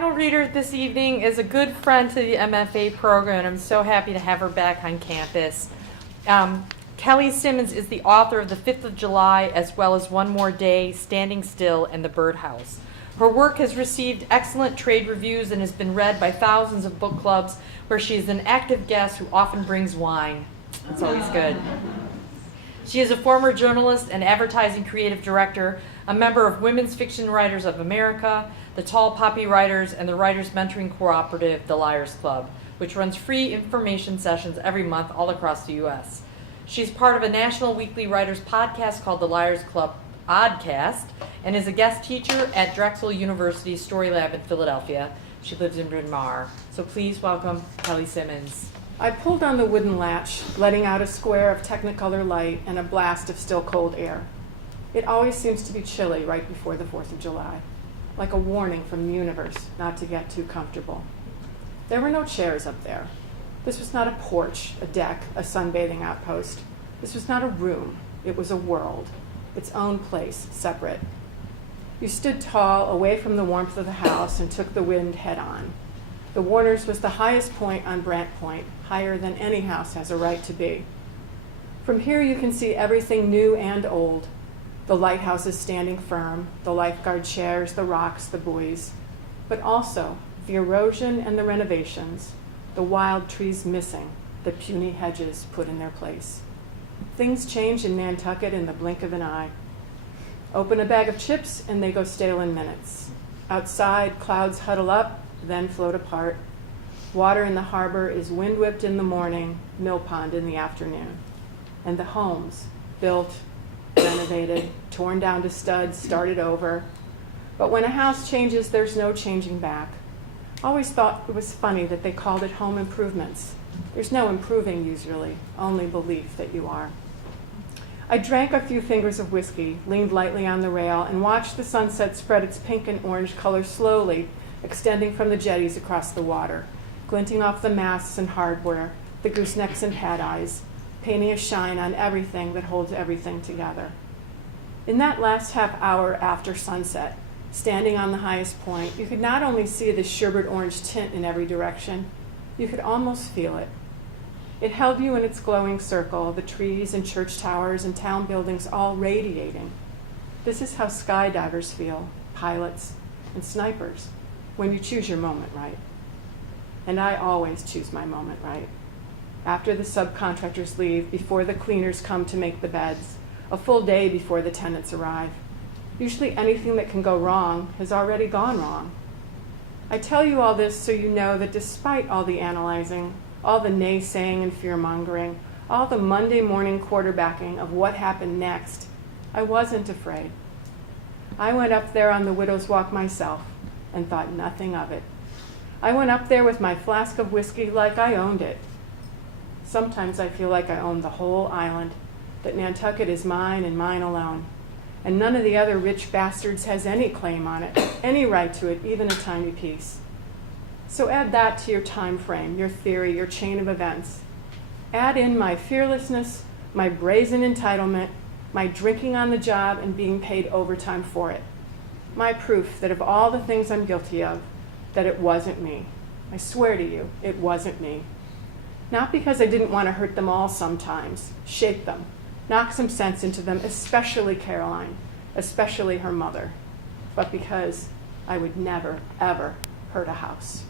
final reader this evening is a good friend to the MFA program, and I'm so happy to have her back on campus. Kelly Simmons is the author of The 5th of July, as well as One More Day, Standing Still, and The Birdhouse. Her work has received excellent trade reviews and has been read by thousands of book clubs, where she is an active guest who often brings wine. That's always good. She is a former journalist and advertising creative director, a member of Women's Fiction Writers of America, the Tall Poppy Writers, and the Writers Mentoring Cooperative, the Liars Club, which runs free information sessions every month all across the U.S. She's part of a national weekly writers podcast called the Liars Club Oddcast, and is a guest teacher at Drexel University Story Lab in Philadelphia. She lives in Bryn Mawr. So please welcome Kelly Simmons. I pulled on the wooden latch, letting out a square of Technicolor light and a blast of still cold air. It always seems to be chilly right before the 4th of July, like a warning from the universe not to get too comfortable. There were no chairs up there. This was not a porch, a deck, a sunbathing outpost. This was not a room. It was a world, its own place, separate. You stood tall, away from the warmth of the house, and took the wind head on. The Warners was the highest point on Brant Point, higher than any house has a right to be. From here you can see everything new and old, the lighthouses standing firm, the lifeguard chairs, the rocks, the buoys, but also the erosion and the renovations, the wild trees missing, the puny hedges put in their place. Things change in Nantucket in the blink of an eye. Open a bag of chips and they go stale in minutes. Outside, clouds huddle up, then float apart. Water in the harbor is wind-whipped in the morning, mill pond in the afternoon. And the homes, built, renovated, torn down to studs, started over. But when a house changes, there's no changing back. Always thought it was funny that they called it home improvements. There's no improving usually, only belief that you are. I drank a few fingers of whiskey, leaned lightly on the rail, and watched the sunset spread its pink and orange color slowly, extending from the jetties across the water, glinting off the masts and hardware, the goosenecks and hat eyes, painting a shine on everything that holds everything together. In that last half hour after sunset, standing on the highest point, you could not only see the sherbet orange tint in every direction, you could almost feel it. It held you in its glowing circle, the trees and church towers and town buildings all radiating. This is how skydivers feel, pilots and snipers, when you choose your moment right. And I always choose my moment right. After the subcontractors leave, before the cleaners come to make the beds, a full day before the tenants arrive. Usually anything that can go wrong has already gone wrong. I tell you all this so you know that despite all the analyzing, all the naysaying and fear-mongering, all the Monday morning quarterbacking of what happened next, I wasn't afraid. I went up there on the Widow's Walk myself and thought nothing of it. I went up there with my flask of whiskey like I owned it. Sometimes I feel like I own the whole island, that Nantucket is mine and mine alone, and none of the other rich bastards has any claim on it, any right to it, even a tiny piece. So add that to your time frame, your theory, your chain of events. Add in my fearlessness, my brazen entitlement, my drinking on the job and being paid overtime for it. My proof that of all the things I'm guilty of, that it wasn't me. I swear to you, it wasn't me. Not because I didn't want to hurt them all sometimes, shake them, knock some sense into them, especially Caroline, especially her mother, but because I would never, ever hurt a house.